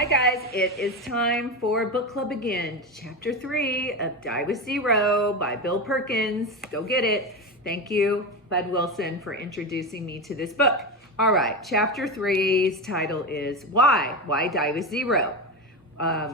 Hi guys, it is time for book club again. Chapter 3 of Die with Zero by Bill Perkins. Go get it. Thank you, Bud Wilson, for introducing me to this book. All right, chapter 3's title is Why? Why Die with Zero?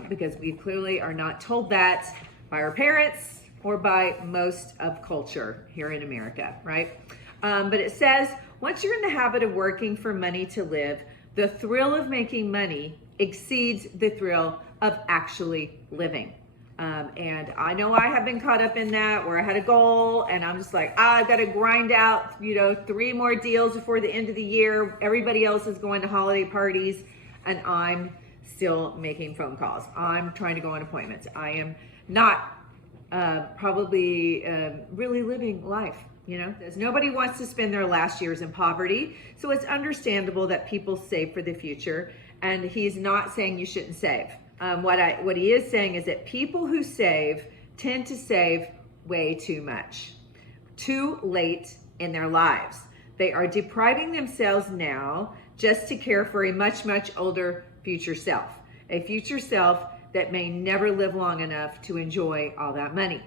Because we clearly are not told that by our parents or by most of culture here in America, right? But it says, once you're in the habit of working for money to live, the thrill of making money exceeds the thrill of actually living. And I know I have been caught up in that where I had a goal and I'm just like, I've got to grind out, 3 more deals before the end of the year. Everybody else is going to holiday parties and I'm still making phone calls. I'm trying to go on appointments. I am not probably really living life. Nobody wants to spend their last years in poverty. So it's understandable that people save for the future. And he's not saying you shouldn't save. What he is saying is that people who save tend to save way too much, too late in their lives. They are depriving themselves now just to care for a much, much older future self, a future self that may never live long enough to enjoy all that money.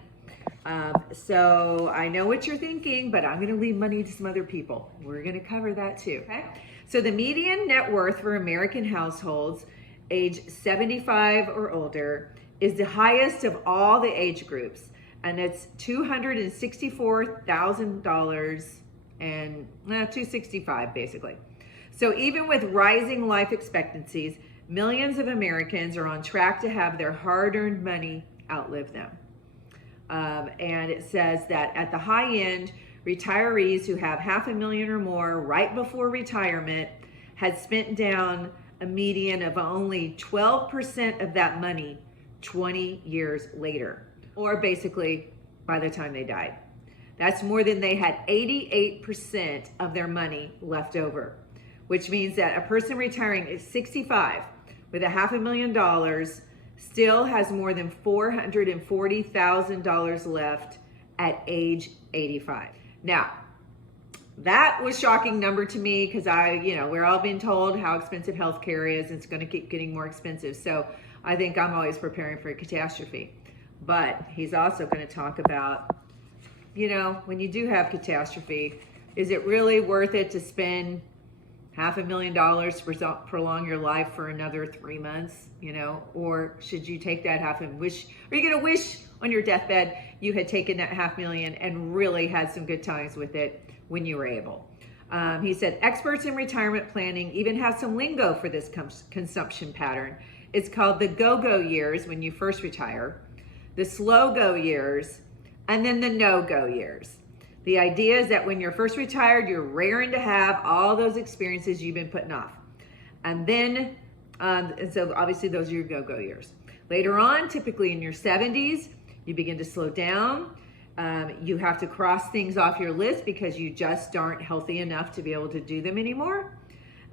So I know what you're thinking, but I'm going to leave money to some other people. We're going to cover that too. Okay. So the median net worth for American households age 75 or older is the highest of all the age groups, and it's $264,000 and $265 basically. So even with rising life expectancies, millions of Americans are on track to have their hard-earned money outlive them. And it says that at the high end, retirees who have $500,000 or more right before retirement had spent down a median of only 12% of that money 20 years later, or basically by the time they died. That's more than they had 88% of their money left over, which means that a person retiring at 65 with $500,000 still has more than $440,000 left at age 85. Now, that was a shocking number to me because we're all being told how expensive healthcare is. It's going to keep getting more expensive. So I think I'm always preparing for a catastrophe. But he's also going to talk about, when you do have catastrophe, is it really worth it to spend $500,000 to prolong your life for another 3 months, or should you take that are you going to wish on your deathbed you had taken that $500,000 and really had some good times with it when you were able? He said, experts in retirement planning even have some lingo for this consumption pattern. It's called the go-go years when you first retire, the slow-go years, and then the no-go years. The idea is that when you're first retired, you're raring to have all those experiences you've been putting off. And then, and so obviously those are your go-go years. Later on, typically in your 70s, you begin to slow down. You have to cross things off your list because you just aren't healthy enough to be able to do them anymore.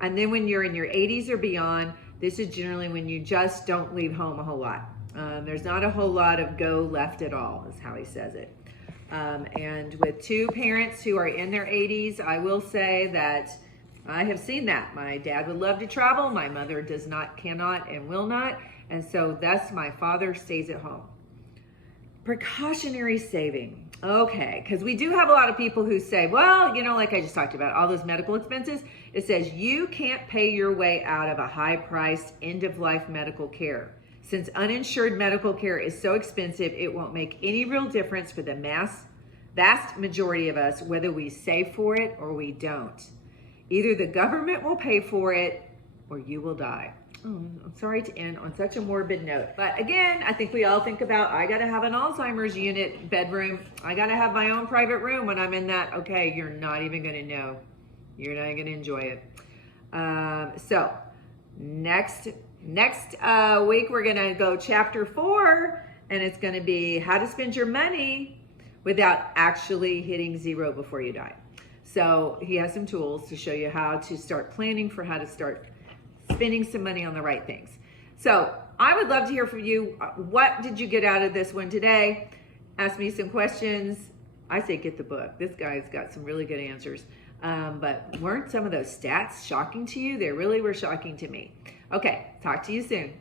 And then when you're in your 80s or beyond, this is generally when you just don't leave home a whole lot. There's not a whole lot of go left at all, is how he says it. And with 2 parents who are in their 80s, I will say that I have seen that. My dad would love to travel. My mother cannot, and will not. And so thus my father stays at home. Precautionary saving. Okay, because we do have a lot of people who say, well, like I just talked about, all those medical expenses. It says you can't pay your way out of a high-priced end-of-life medical care. Since uninsured medical care is so expensive, it won't make any real difference for the vast majority of us whether we save for it or we don't. Either the government will pay for it or you will die. I'm sorry to end on such a morbid note. But again, I think we all think about, I got to have an Alzheimer's unit bedroom. I got to have my own private room when I'm in that. Okay, you're not even going to know. You're not going to enjoy it. So next week, we're going to go chapter 4, and it's going to be how to spend your money without actually hitting zero before you die. So he has some tools to show you how to start planning for how to start spending some money on the right things. So I would love to hear from you. What did you get out of this one today? Ask me some questions. I say get the book. This guy's got some really good answers. But weren't some of those stats shocking to you? They really were shocking to me. Okay, talk to you soon.